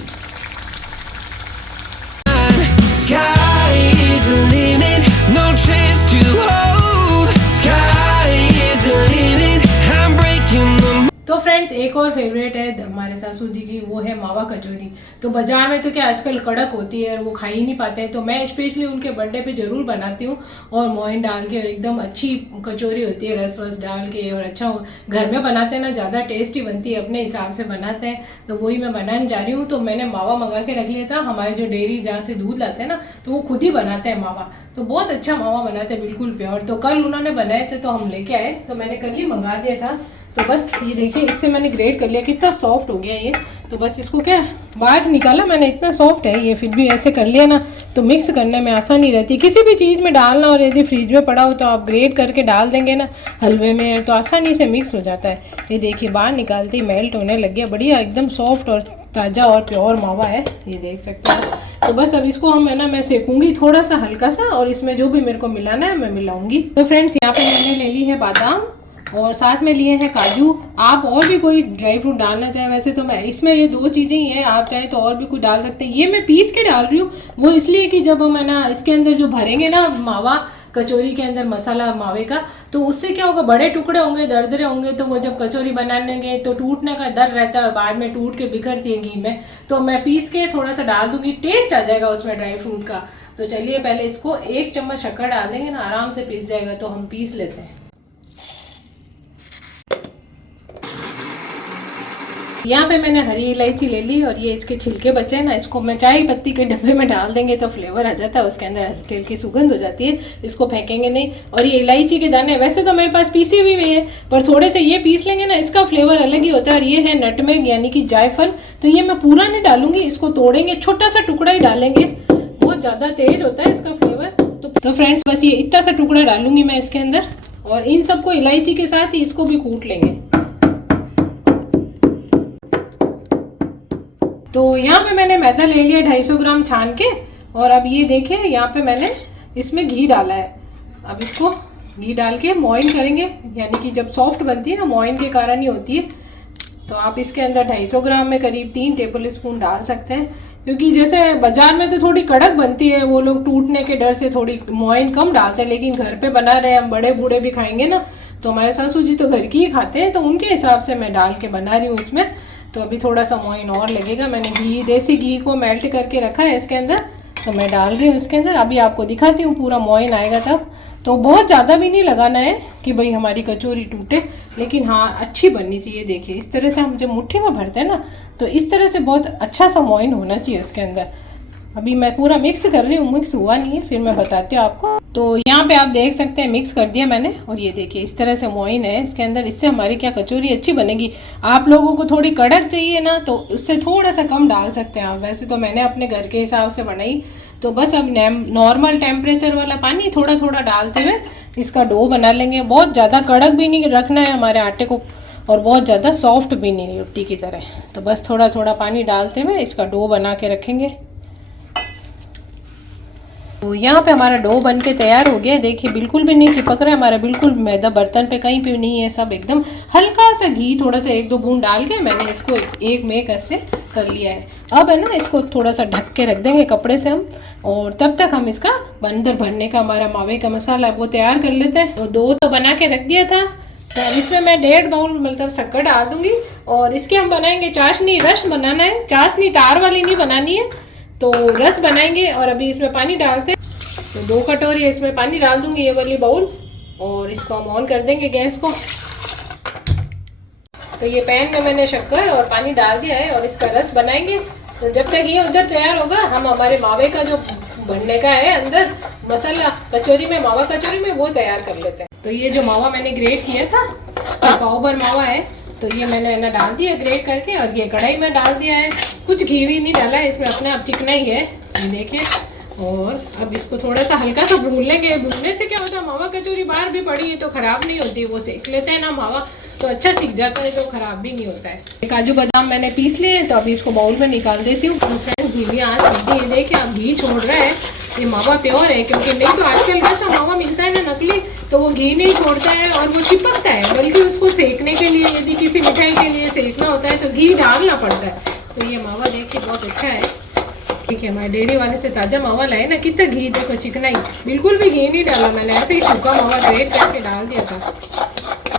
Sky is the limit, no chance to hold. Sky is the limit, I'm breaking the. तो फ्रेंड्स, एक और फेवरेट है हमारे सासू जी की, वो है मावा कचौरी। तो बाजार में तो क्या आजकल कड़क होती है और वो खा ही नहीं पाते हैं, तो मैं स्पेशली उनके बर्थडे पे ज़रूर बनाती हूँ। और मोइन डाल के, और एकदम अच्छी कचौरी होती है, रस वस डाल के, और अच्छा घर में बनाते हैं ना, ज़्यादा टेस्टी बनती है, अपने हिसाब से बनाते हैं। तो वही मैं बनाने जा रही हूँ। तो मैंने मावा मंगा के रख लिया था, हमारे जो डेयरी जहाँ से दूध लाते हैं ना, तो वो खुद ही बनाते हैं मावा, तो बहुत अच्छा मावा बनाते हैं, बिल्कुल प्योर। तो कल उन्होंने बनाए थे तो हम लेके आए, तो मैंने कल ही मंगा दिया था। तो बस ये देखिए, इससे मैंने ग्रेट कर लिया, कितना सॉफ्ट हो गया ये। तो बस इसको क्या बाहर निकाला मैंने, इतना सॉफ्ट है ये, फिर भी ऐसे कर लिया ना तो मिक्स करने में आसानी रहती है। किसी भी चीज़ में डालना, और यदि फ्रिज में पड़ा हो तो आप ग्रेट करके डाल देंगे ना हलवे में, तो आसानी से मिक्स हो जाता है। ये देखिए, बाहर निकालते ही मेल्ट होने लग गया, बढ़िया एकदम सॉफ्ट और ताज़ा और प्योर मावा है, ये देख सकते हैं। तो बस अब इसको हम है ना, मैं सेकूंगी थोड़ा सा हल्का सा, और इसमें जो भी मेरे को मिलाना है मैं मिलाऊंगी। तो फ्रेंड्स, यहाँ पे मैंने ले ली है बादाम, और साथ में लिए हैं काजू। आप और भी कोई ड्राई फ्रूट डालना चाहें, वैसे तो मैं इसमें ये 2 चीज़ें ही हैं, आप चाहे तो और भी कुछ डाल सकते हैं। ये मैं पीस के डाल रही हूँ, वो इसलिए कि जब हम है ना इसके अंदर जो भरेंगे ना मावा, कचौरी के अंदर मसाला मावे का, तो उससे क्या होगा, बड़े टुकड़े होंगे, दरदरे होंगे, तो वो जब कचौरी बनाने तो टूटने का डर रहता है, बाद में टूट के बिखरती है घी में। तो मैं पीस के थोड़ा सा डाल दूंगी, टेस्ट आ जाएगा उसमें ड्राई फ्रूट का। तो चलिए पहले इसको 1 चम्मच शक्कर डाल देंगे ना, आराम से पीस जाएगा। तो हम पीस लेते हैं। यहाँ पे मैंने हरी इलायची ले ली, और ये इसके छिलके बचे ना, इसको मैं चाय पत्ती के डब्बे में डाल देंगे तो फ्लेवर आ जाता है उसके अंदर, हल्की हल्की सुगंध हो जाती है, इसको फेंकेंगे नहीं। और ये इलायची के दाने वैसे तो मेरे पास पीसी हुई है, पर थोड़े से ये पीस लेंगे ना, इसका फ्लेवर अलग ही होता है। और ये है नटमेग यानी कि जायफल, तो ये मैं पूरा नहीं डालूंगी, इसको तोड़ेंगे, छोटा सा टुकड़ा ही डालेंगे, बहुत ज़्यादा तेज होता है इसका फ्लेवर। तो फ्रेंड्स, बस ये इतना सा टुकड़ा डालूंगी मैं इसके अंदर, और इन सबको इलायची के साथ ही इसको भी कूट लेंगे। तो यहाँ पे मैंने मैदा ले लिया 250 ग्राम छान के, और अब ये देखिए यहाँ पे मैंने इसमें घी डाला है। अब इसको घी डाल के मोइन करेंगे, यानी कि जब सॉफ्ट बनती है ना मोइन के कारण ही होती है। तो आप इसके अंदर 250 ग्राम में करीब 3 टेबल स्पून डाल सकते हैं, क्योंकि जैसे बाजार में तो थोड़ी कड़क बनती है, वो लोग टूटने के डर से थोड़ी मोइन कम डालते हैं, लेकिन घर पे बना रहे हम बड़े बूढ़े भी खाएंगे ना, तो हमारे सासू जी तो घर की ही खाते हैं, तो उनके हिसाब से मैं डाल के बना रही हूँ इसमें। तो अभी थोड़ा सा मोइन और लगेगा। मैंने घी, देसी घी को मेल्ट करके रखा है इसके अंदर, तो मैं डाल रही हूँ इसके अंदर। अभी आपको दिखाती हूँ, पूरा मोइन आएगा तब। तो बहुत ज़्यादा भी नहीं लगाना है कि भाई हमारी कचौरी टूटे, लेकिन हाँ अच्छी बननी चाहिए। देखिए इस तरह से हम जब मुट्ठी में भरते हैं ना, तो इस तरह से बहुत अच्छा सा मोइन होना चाहिए उसके अंदर। अभी मैं पूरा मिक्स कर रही हूँ, मिक्स हुआ नहीं है, फिर मैं बताती हूँ आपको। तो यहाँ पे आप देख सकते हैं मिक्स कर दिया मैंने, और ये देखिए इस तरह से मोइन है इसके अंदर। इससे हमारी क्या कचौरी अच्छी बनेगी। आप लोगों को थोड़ी कड़क चाहिए ना, तो उससे थोड़ा सा कम डाल सकते हैं आप। वैसे तो मैंने अपने घर के हिसाब से बनाई, तो बस अब नॉर्मल टेम्परेचर वाला पानी थोड़ा थोड़ा डालते हुए इसका डो बना लेंगे। बहुत ज़्यादा कड़क भी नहीं रखना है हमारे आटे को, और बहुत ज़्यादा सॉफ्ट भी नहीं, रोटी की तरह। तो बस थोड़ा थोड़ा पानी डालते हुए इसका डो बना के रखेंगे। तो यहाँ पे हमारा डो बन के तैयार हो गया है। देखिए बिल्कुल भी नहीं चिपक रहा है हमारा, बिल्कुल मैदा बर्तन पे कहीं पे नहीं है, सब एकदम। हल्का सा घी थोड़ा सा 1-2 बूंद डाल के मैंने इसको एक में ऐसे कर लिया है। अब है ना, इसको थोड़ा सा ढक के रख देंगे कपड़े से हम, और तब तक हम इसका अंदर भरने का हमारा मावे का मसाला है वो तैयार कर लेते हैं। तो डो तो बना के रख दिया था, तो इसमें मैं 1.5 बाउल मतलब शक्कर डाल दूंगी, और इसके हम बनाएंगे चाशनी। रस बनाना है, चाशनी तार वाली नहीं बनानी है, तो रस बनाएंगे। और अभी इसमें पानी डालते हैं, तो 2 कटोरी इसमें पानी डाल दूंगी, ये वाली बाउल, और इसको हम ऑन कर देंगे गैस को। तो ये पैन में मैंने शक्कर और पानी डाल दिया है, और इसका रस बनाएंगे। तो जब तक ये उधर तैयार होगा, हम हमारे मावे का जो भरने का है अंदर मसाला कचौरी में, मावा कचौरी में, वो तैयार कर लेते हैं। तो ये जो मावा मैंने ग्रेट किया था, तो पाव भर मावा है, तो ये मैंने ना डाल दिया ग्रेट करके, और ये कढ़ाई में डाल दिया है। कुछ घी भी नहीं डाला है इसमें, अपने आप चिकना ही है, ये देखिए। और अब इसको थोड़ा सा हल्का सा भून लेंगे। भूनने से क्या होता है, मावा कचौरी बाहर भी पड़ी है तो ख़राब नहीं होती, वो सेक लेते हैं ना मावा, तो अच्छा सीख जाता है, तो ख़राब भी नहीं होता है। काजू बादाम मैंने पीस लिए हैं, तो अभी इसको बाउल में निकाल देती हूँ। तो फ्रेंड्स धीमी आंच रखी है, देखिए आप घी छोड़ रहा है, ये मावा प्योर है, क्योंकि नहीं तो आजकल कैसा मावा मिलता है ना नकली, तो वो घी नहीं छोड़ता है और वो चिपकता है। बल्कि उसको सेकने के लिए, यदि किसी मिठाई के लिए सेकना होता है तो घी डालना पड़ता है। तो ये मावा देखिए बहुत अच्छा है। ठीक है, हमारे डेयरी वाले से ताज़ा मावा लाए ना, कितना घी देखो, चिकना ही, बिल्कुल भी घी नहीं डाला मैंने, ऐसे ही सूखा मावा ग्रेट करके डाल दिया था।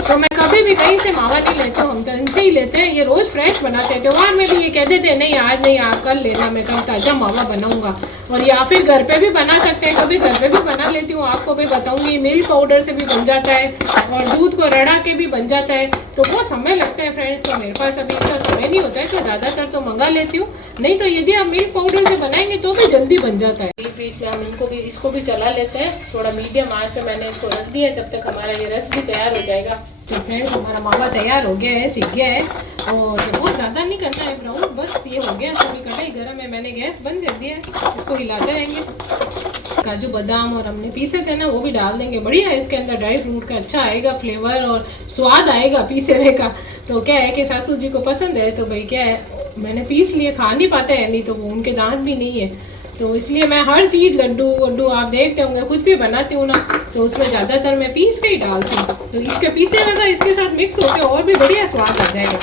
तो मैं कभी भी कहीं से मावा नहीं लेती हूँ, हम तो इनसे ही लेते हैं। ये रोज़ फ्रेश बनाते हैं। त्योहार में भी ये कह देते हैं नहीं आज नहीं, आप कल लेना, मैं कल ताज़ा मावा बनाऊंगा। और या फिर घर पे भी बना सकते हैं, कभी घर पे भी बना लेती हूँ, आपको भी बताऊंगी। मिल्क पाउडर से भी बन जाता है, और दूध को रड़ा के भी बन जाता है, तो वो समय लगता है फ्रेंड्स। तो मेरे पास अभी इतना समय नहीं होता है, तो ज़्यादातर तो मंगा लेती हूँ। नहीं तो यदि आप मिल्क पाउडर से बनाएंगे तो भी जल्दी बन जाता है। बीच बीच में हम इसको भी चला लेते हैं, थोड़ा मीडियम आंच पे मैंने इसको रख दिया है, तब तक हमारा ये रस भी तैयार हो जाएगा। तो फ्रेंड्स हमारा मावा तैयार हो गया है, सीख गया है, और बहुत ज़्यादा नहीं करना है ब्राउन, बस ये हो गया। थोड़ी कढ़ाई गर्म है, मैंने गैस बंद कर दिया है, इसको हिलाते रहेंगे। काजू बादाम और हमने पीसे थे ना, वो भी डाल देंगे। बढ़िया है, इसके अंदर ड्राई फ्रूट का अच्छा आएगा फ्लेवर और स्वाद आएगा पीसे हुए का। तो क्या है कि सासू जी को पसंद है, तो भाई क्या है, मैंने पीस लिए, खा नहीं पाते हैं, नहीं तो वो उनके दांत भी नहीं है, तो इसलिए मैं हर चीज़ लड्डू आप देखते होंगे कुछ भी बनाती हूँ ना, तो उसमें ज़्यादातर मैं पीस के ही डालती हूँ। तो इसके पीसे लगा इसके साथ मिक्स होकर और भी बढ़िया स्वाद आ जाएगा।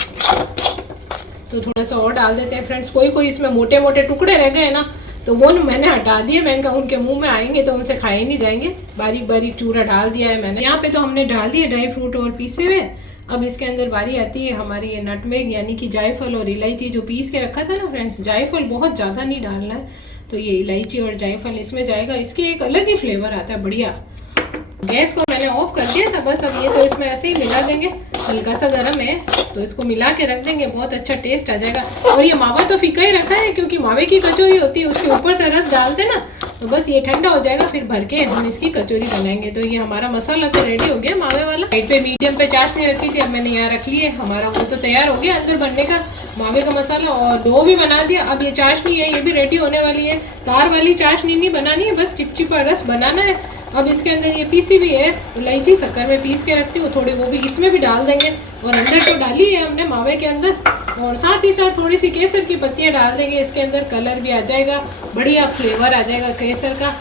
तो थोड़ा सा और डाल देते हैं फ्रेंड्स। कोई इसमें मोटे मोटे टुकड़े रह गए ना, तो वो मैंने हटा दिए। मैंने कहा उनके मुंह में आएंगे तो उनसे खाए नहीं जाएंगे। बारीक बारीक चूरा डाल दिया है मैंने। यहाँ पे तो हमने डाल दिए ड्राई फ्रूट और पीसे हुए। अब इसके अंदर बारी आती है हमारी ये नटमेग यानी कि जायफल और इलायची जो पीस के रखा था ना फ्रेंड्स। जायफल बहुत ज़्यादा नहीं डालना है, तो ये इलायची और जायफल इसमें जाएगा, इसके एक अलग ही फ्लेवर आता है बढ़िया। गैस को मैंने ऑफ कर दिया था बस। अब ये तो इसमें ऐसे ही मिला देंगे, हल्का सा गर्म है तो इसको मिला के रख देंगे, बहुत अच्छा टेस्ट आ जाएगा। और ये मावा तो फीका ही रखा है क्योंकि मावे की कचौरी होती है, उसके ऊपर से रस डालते ना, तो बस ये ठंडा हो जाएगा, फिर भर के हम इसकी कचौरी बनाएंगे। तो ये हमारा मसाला तो रेडी हो गया मावे वाला। साइड पे मीडियम पे चाशनी रखी थी, अब मैंने यहाँ रख ली है, हमारा वो तो तैयार हो गया अंदर भरने का मावे का मसाला। और डो भी बना दिया। अब ये चाशनी है, ये भी रेडी होने वाली है। तार वाली चाशनी नहीं बनानी है, बस चिपचिपा रस बनाना है। अब इसके अंदर ये पीसी भी है इलायची, शक्कर में पीस के रखती हूँ थोड़ी, वो भी इसमें भी डाल देंगे। और अंदर तो डाली है हमने मावे के अंदर, और साथ ही साथ थोड़ी सी केसर की पत्तियाँ डाल देंगे इसके अंदर, कलर भी आ जाएगा, बढ़िया फ्लेवर आ जाएगा केसर का।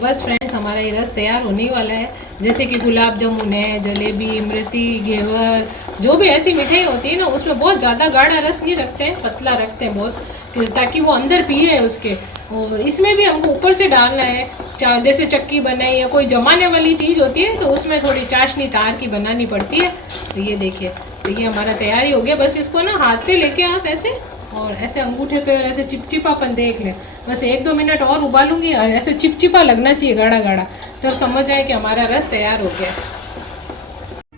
बस फ्रेंड्स हमारा ये रस तैयार होने ही वाला है। जैसे कि गुलाब जामुन है, जलेबी, इमरती, घेवर, जो भी ऐसी मिठाई होती है ना उसमें बहुत ज़्यादा गाढ़ा रस नहीं रखते हैं, पतला रखते हैं बहुत, ताकि वो अंदर पिए उसके। और इसमें भी हमको ऊपर से डालना है, जैसे चक्की बनाई या कोई जमाने वाली चीज़ होती है तो उसमें थोड़ी चाशनी तार की बनानी पड़ती है। तो ये देखिए, तो ये हमारा तैयारी हो गया। बस इसको ना हाथ पे लेके आप ऐसे और ऐसे अंगूठे पे और ऐसे चिपचिपापन देख लें। बस 1-2 मिनट और उबालूंगी और ऐसे चिपचिपा लगना चाहिए, गाढ़ा गाढ़ा, तब समझ आए कि हमारा रस तैयार हो गया।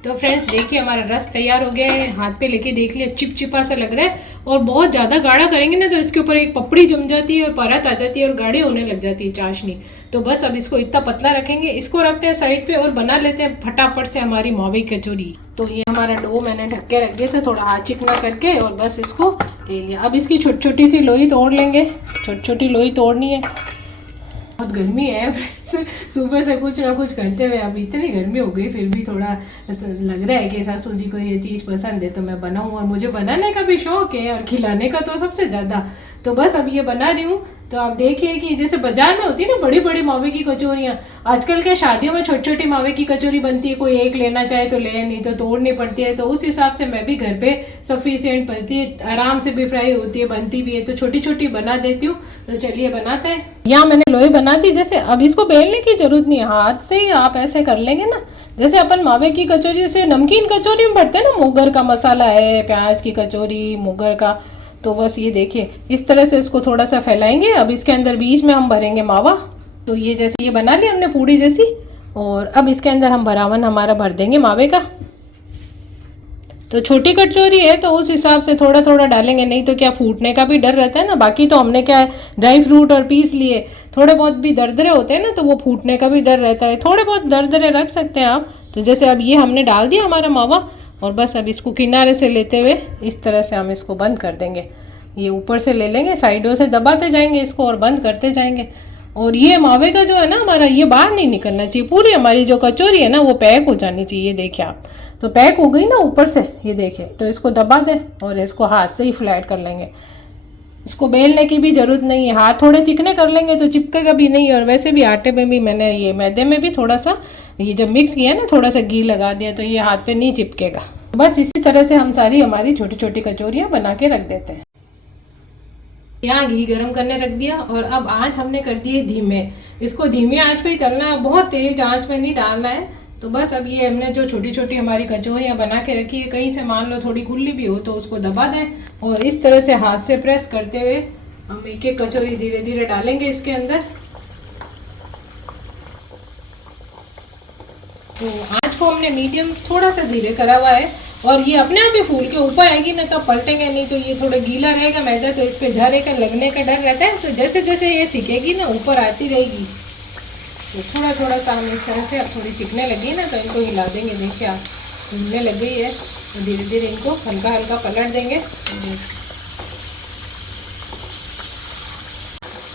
तो फ्रेंड्स देखिए, हमारा रस तैयार हो गया है। हाथ पे लेके देख लिया, चिपचिपा सा लग रहा है। और बहुत ज़्यादा गाढ़ा करेंगे ना तो इसके ऊपर एक पपड़ी जम जाती है और परत आ जाती है और गाढ़ी होने लग जाती है चाशनी। तो बस अब इसको इतना पतला रखेंगे, इसको रखते हैं साइड पे और बना लेते हैं फटाफट से हमारी मावे की कचौरी। तो ये हमारा डो मैंने ढक के रख दिया था थोड़ा हाथ चिकना करके, और बस इसको ले लिया। अब इसकी छोटी छोटी सी लोई तोड़ लेंगे, छोटी छोटी लोई तोड़नी है। बहुत गर्मी है फ्रेंड्स, सुबह से कुछ ना कुछ करते हुए अब इतनी गर्मी हो गई, फिर भी थोड़ा लग रहा है कि सासू जी को ये चीज़ पसंद है तो मैं बनाऊँ। और मुझे बनाने का भी शौक है और खिलाने का तो सबसे ज़्यादा। तो बस अब ये बना रही हूँ। तो आप देखिए कि जैसे बाजार में होती है ना बड़ी बड़ी मावे की कचौरियाँ, आजकल के शादियों में छोटी छोटी मावे की कचौरी बनती है, कोई एक लेना चाहे तो ले, नहीं तो तोड़नी पड़ती है। तो उस हिसाब से मैं भी घर पे सफिशिएंट बनती है, आराम से भी फ्राई होती है, बनती भी है, तो छोटी छोटी बना देती हूँ। तो चलिए बनाते हैं। यहाँ मैंने लोई बना दी। जैसे अब इसको बेलने की जरूरत नहीं है, हाथ से ही आप ऐसे कर लेंगे ना, जैसे अपन मावे की कचौरी से नमकीन कचौरी में भरते हैं ना, मुगर का मसाला है, प्याज की कचौरी, मुगर का। तो बस ये देखिए इस तरह से इसको थोड़ा सा फैलाएंगे। अब इसके अंदर बीच में हम भरेंगे मावा। तो ये जैसे ये बना लिया हमने पूड़ी जैसी, और अब इसके अंदर हम भरावन हमारा भर देंगे मावे का। तो छोटी कटोरी है तो उस हिसाब से थोड़ा थोड़ा डालेंगे, नहीं तो क्या फूटने का भी डर रहता है ना। बाकी तो हमने क्या है, ड्राई फ्रूट और पीस लिए, थोड़े बहुत भी दरदरे होते हैं ना तो वो फूटने का भी डर रहता है, थोड़े बहुत दरदरे रख सकते हैं आप। तो जैसे अब ये हमने डाल दिया हमारा मावा, और बस अब इसको किनारे से लेते हुए इस तरह से हम इसको बंद कर देंगे। ये ऊपर से ले लेंगे, साइडों से दबाते जाएंगे इसको और बंद करते जाएंगे। और ये मावे का जो है ना हमारा, ये बाहर नहीं निकलना चाहिए, पूरी हमारी जो कचौरी है ना वो पैक हो जानी चाहिए। देखिए आप, तो पैक हो गई ना ऊपर से, ये देखिए। तो इसको दबा दें और इसको हाथ से ही फ्लैट कर लेंगे। इसको बेलने की भी ज़रूरत नहीं है, हाथ थोड़े चिकने कर लेंगे तो चिपकेगा भी नहीं। और वैसे भी आटे में भी मैंने ये मैदे में भी थोड़ा सा ये जब मिक्स किया ना, थोड़ा सा घी लगा दिया, तो ये हाथ पे नहीं चिपकेगा। बस इसी तरह से हम सारी हमारी छोटी छोटी कचौरियाँ बना के रख देते हैं। यहाँ घी गरम करने रख दिया और अब आँच हमने कर दी है धीमे। इसको धीमी आँच पे ही तलना है, बहुत तेज आँच में नहीं डालना है। तो बस अब ये हमने जो छोटी छोटी हमारी कचौरियाँ बना के रखी है, कहीं से मान लो थोड़ी खुली भी हो तो उसको दबा दें और इस तरह से हाथ से प्रेस करते हुए हम एक एक कचौरी धीरे धीरे डालेंगे इसके अंदर। तो आँच को हमने मीडियम थोड़ा सा धीरे करा हुआ है, और ये अपने आप ही फूल के ऊपर आएगी ना तब पलटेंगे, नहीं तो ये थोड़ा गीला रहेगा मैदा, तो इस पे झारे का लगने का डर रहता है। तो जैसे जैसे ये सीखेगी ना ऊपर आती रहेगी। तो थोड़ा थोड़ा सा हम इस तरह से थोड़ी सीखने लगी ना तो इनको हिला देंगे। देखिए आप, हिलने लग गई है तो धीरे धीरे इनको हल्का हल्का पलट देंगे।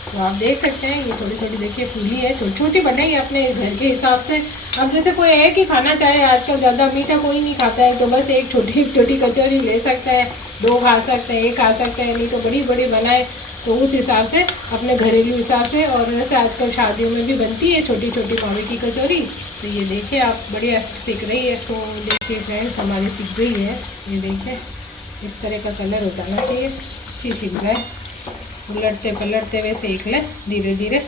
तो आप देख सकते हैं ये थोड़ी थोड़ी देखिए फूली है, छोटी छोटी बनाई अपने घर के हिसाब से। अब जैसे कोई एक ही खाना चाहे, आजकल ज़्यादा मीठा कोई नहीं खाता है, तो बस एक छोटी छोटी कचौरी ले सकता है, 2 खा सकते हैं, 1 खा सकते हैं, नहीं तो बड़ी बड़ी बनाए तो उस हिसाब से अपने घरेलू हिसाब से। और वैसे आजकल शादियों में भी बनती है छोटी छोटी मावे की कचौरी। तो ये देखिए आप, बढ़िया सीख रही है। तो देखिए फ्रेंड्स हमारी सीख गई है, ये देखिए इस तरह का कलर हो जाना चाहिए, अच्छी सीख जाए। उलटते पलटते हुए सेक लें धीरे धीरे।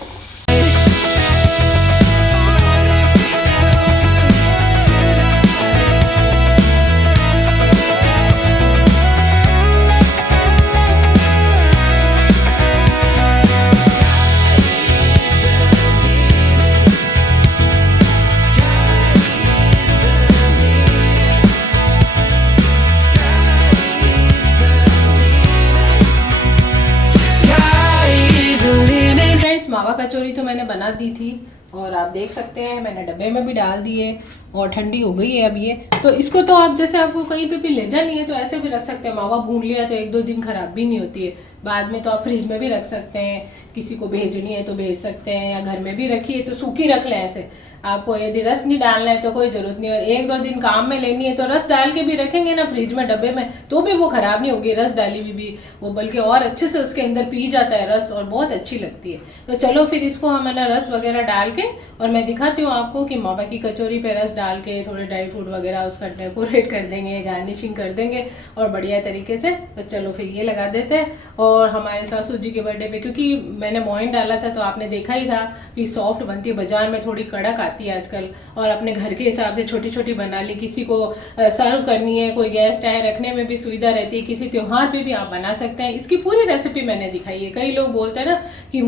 मावा कचौरी तो मैंने बना दी थी और आप देख सकते हैं मैंने डब्बे में भी डाल दिए और ठंडी हो गई है अब ये। तो इसको तो आप जैसे आपको कहीं पे भी ले जानी है तो ऐसे भी रख सकते हैं। मावा भून लिया तो 1-2 दिन खराब भी नहीं होती है। बाद में तो आप फ्रिज में भी रख सकते हैं, किसी को भेजनी है तो भेज सकते हैं, या घर में भी रखिए तो सूखी रख लें। ऐसे आपको यदि रस नहीं डालना है तो कोई ज़रूरत नहीं, और 1-2 दिन काम में लेनी है तो रस डाल के भी रखेंगे ना फ्रिज में डब्बे में तो भी वो ख़राब नहीं होगी। रस डाली हुई भी वो बल्कि और अच्छे से उसके अंदर पी जाता है रस और बहुत अच्छी लगती है। तो चलो फिर इसको हम है ना रस वगैरह डाल के और मैं दिखाती हूँ आपको कि मावा की कचौरी पे रस डाल के थोड़े ड्राई फ्रूट वगैरह उसका डेकोरेट कर देंगे, गार्निशिंग कर देंगे और बढ़िया तरीके से। तो चलो फिर ये लगा देते हैं। और हमारे सासू जी के बर्थडे पे, क्योंकि मैंने मोइन डाला था तो आपने देखा ही था कि सॉफ्ट बनती है, बाजार में थोड़ी कड़क आती है आजकल, और अपने घर के हिसाब से छोटी छोटी बना ली। किसी को सर्व करनी है, कोई गेस्ट आए, रखने में भी सुविधा रहती है, किसी त्यौहार पे भी आप बना सकते हैं। इसकी पूरी रेसिपी मैंने दिखाई है। कई लोग बोलते हैं ना कि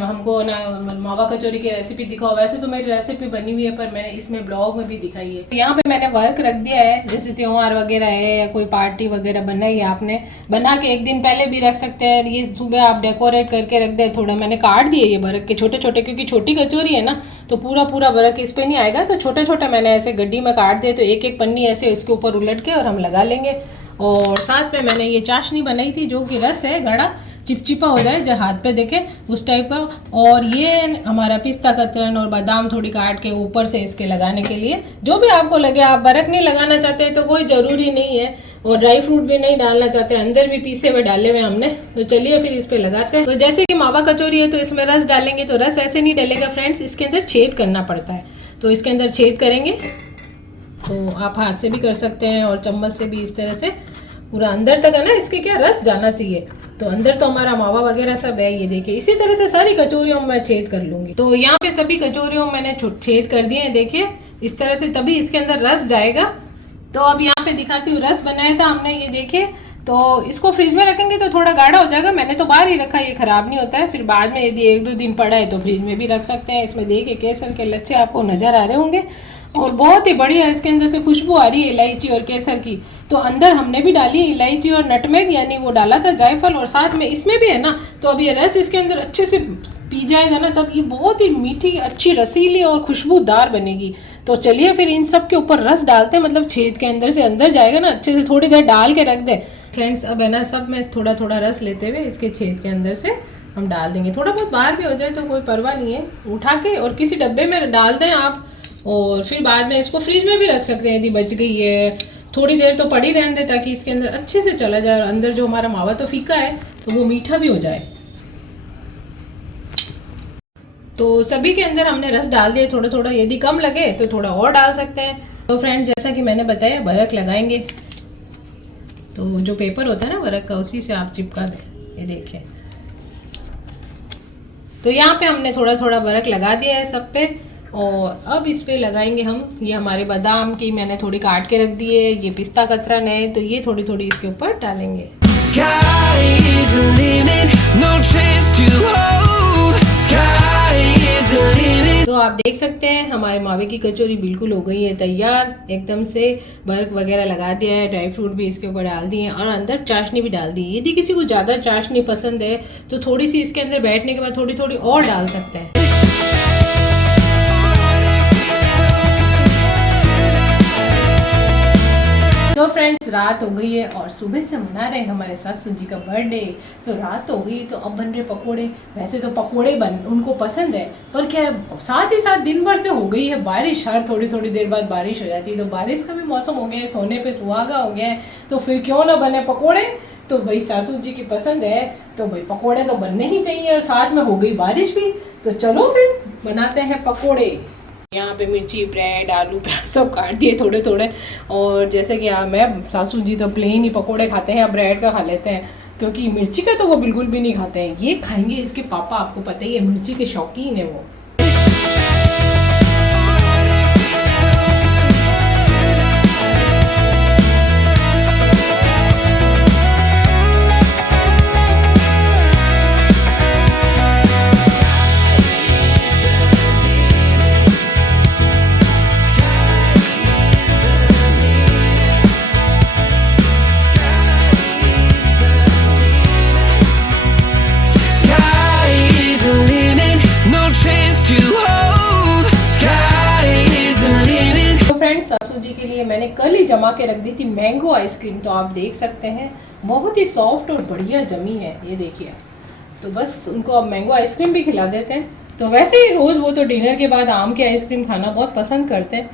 हमको ना मावा कचौरी की रेसिपी दिखाओ, वैसे तो मेरी रेसिपी बनी हुई है पर मैंने इसमें ब्लॉग में भी दिखाई है। यहाँ पे मैंने वर्क रख दिया है, जैसे त्योहार वगैरह है या कोई पार्टी वगैरह बनाई है, आपने बना के एक दिन पहले भी रख सकते हैं। ये सुबह आप डेकोरेट करके रख दे। थोड़ा मैंने काट दिए ये बर्क के छोटे छोटे, क्योंकि छोटी कचौरी है ना तो पूरा बर्क इस पे नहीं आएगा, तो छोटे छोटे मैंने ऐसे गड्डी में काट दिए। तो एक एक पन्नी ऐसे इसके ऊपर उलट के और हम लगा लेंगे। और साथ में मैंने ये चाशनी बनाई थी, जो कि रस है गाढ़ा, चिपचिपा हो जाए जो हाथ पे देखे उस टाइप का। और ये हमारा पिस्ता कतरन और बादाम थोड़ी काट के ऊपर से इसके लगाने के लिए, जो भी आपको लगे। आप बर्क नहीं लगाना चाहते तो कोई ज़रूरी नहीं है, और ड्राई फ्रूट भी नहीं डालना चाहते, अंदर भी पीसे हुए डाले हुए हमने। तो चलिए फिर इस पे लगाते हैं। तो जैसे कि मावा कचौरी है तो इसमें रस डालेंगे, तो रस ऐसे नहीं डलेगा फ्रेंड्स, इसके अंदर छेद करना पड़ता है। तो इसके अंदर छेद करेंगे, तो आप हाथ से भी कर सकते हैं और चम्मच से भी, इस तरह से पूरा अंदर तक है ना इसके क्या रस जाना चाहिए। तो अंदर तो हमारा मावा वगैरह सब है, ये देखिए। इसी तरह से सारी कचौरियों में मैं छेद कर लूँगी। तो यहाँ पे सभी कचौरियों में मैंने छेद कर दिए हैं, देखिए इस तरह से, तभी इसके अंदर रस जाएगा। तो अब यहाँ पे दिखाती हूँ, रस बनाया था हमने, ये देखिए। तो इसको फ्रिज में रखेंगे तो थोड़ा गाढ़ा हो जाएगा, मैंने तो बाहर ही रखा, ये ख़राब नहीं होता है। फिर बाद में यदि 1-2 दिन पड़ा है तो फ्रिज में भी रख सकते हैं। इसमें देखिए केसर के लच्छे आपको नज़र आ रहे होंगे, और बहुत ही बढ़िया इसके अंदर से खुशबू आ रही है इलायची और केसर की। तो अंदर हमने भी डाली इलायची और नटमेग, यानी वो डाला था जायफल, और साथ में इसमें भी है ना। तो अब ये रस इसके अंदर अच्छे से पी जाएगा ना, तब ये बहुत ही मीठी, अच्छी, रसीली और खुशबूदार बनेगी। तो चलिए फिर इन सब के ऊपर रस डालते हैं, मतलब छेद के अंदर से अंदर जाएगा ना, अच्छे से थोड़ी देर डाल के रख दे फ्रेंड्स। अब है ना, सब में थोड़ा थोड़ा रस लेते हुए इसके छेद के अंदर से हम डाल देंगे। थोड़ा बहुत बाहर भी हो जाए तो कोई परवाह नहीं है, उठा के और किसी डब्बे में डाल दें आप, और फिर बाद में इसको फ्रिज में भी रख सकते हैं यदि बच गई है। थोड़ी देर तो पड़ी रहने दे ताकि इसके अंदर अच्छे से चला जाए, और अंदर जो हमारा मावा तो फीका है तो वो मीठा भी हो जाए। तो सभी के अंदर हमने रस डाल दिया थोड़ा थोड़ा, यदि कम लगे तो थोड़ा और डाल सकते हैं। तो फ्रेंड्स, जैसा कि मैंने बताया, बर्क लगाएंगे तो जो पेपर होता है ना बर्क का, उसी से आप चिपका दें, ये देखिए। तो यहाँ पे हमने थोड़ा थोड़ा बर्क लगा दिया है सब पे, और अब इस पे लगाएंगे हम, ये हमारे बादाम की मैंने थोड़ी काट के रख दी है, ये पिस्ता कतरन है, तो ये थोड़ी थोड़ी इसके ऊपर डालेंगे। Sky is the limit, no chance to hold. Sky is the limit. तो आप देख सकते हैं हमारे मावे की कचौरी बिल्कुल हो गई है तैयार एकदम से। बर्क वगैरह लगा दिया है, ड्राई फ्रूट भी इसके ऊपर डाल दिए हैं, और अंदर चाशनी भी डाल दी है। यदि किसी को ज़्यादा चाशनी पसंद है तो थोड़ी सी इसके अंदर बैठने के बाद थोड़ी थोड़ी और डाल सकते हैं। तो फ्रेंड्स, रात हो गई है और सुबह से मना रहे हैं हमारे सासू जी का बर्थडे। तो रात हो गई तो अब बन रहे पकोड़े। वैसे तो पकोड़े उनको पसंद है, पर क्या है, साथ ही साथ दिन भर से हो गई है बारिश, हर थोड़ी थोड़ी देर बाद बारिश हो जाती है। तो बारिश का भी मौसम हो गया है, सोने पे सुहागा हो गया है, तो फिर क्यों ना बने पकोड़े। तो भाई सासू जी की पसंद है तो भाई पकोड़े तो बनने ही चाहिए, और साथ में हो गई बारिश भी, तो चलो फिर बनाते हैं पकोड़े। यहाँ पे मिर्ची, ब्रेड, आलू प्याज सब काट दिए थोड़े थोड़े। और जैसे कि मैं, सासू जी तो प्लेन ही पकोड़े खाते हैं, ब्रेड का खा लेते हैं, क्योंकि मिर्ची का तो वो बिल्कुल भी नहीं खाते हैं। ये खाएंगे इसके पापा, आपको पता ही है मिर्ची के शौकीन है वो। सासू जी के लिए मैंने कल ही जमा के रख दी थी मैंगो आइसक्रीम, तो आप देख सकते हैं बहुत ही सॉफ्ट और बढ़िया जमी है, ये देखिए। तो बस उनको अब मैंगो आइसक्रीम भी खिला देते हैं। तो वैसे ही रोज़ वो तो डिनर के बाद आम की आइसक्रीम खाना बहुत पसंद करते हैं।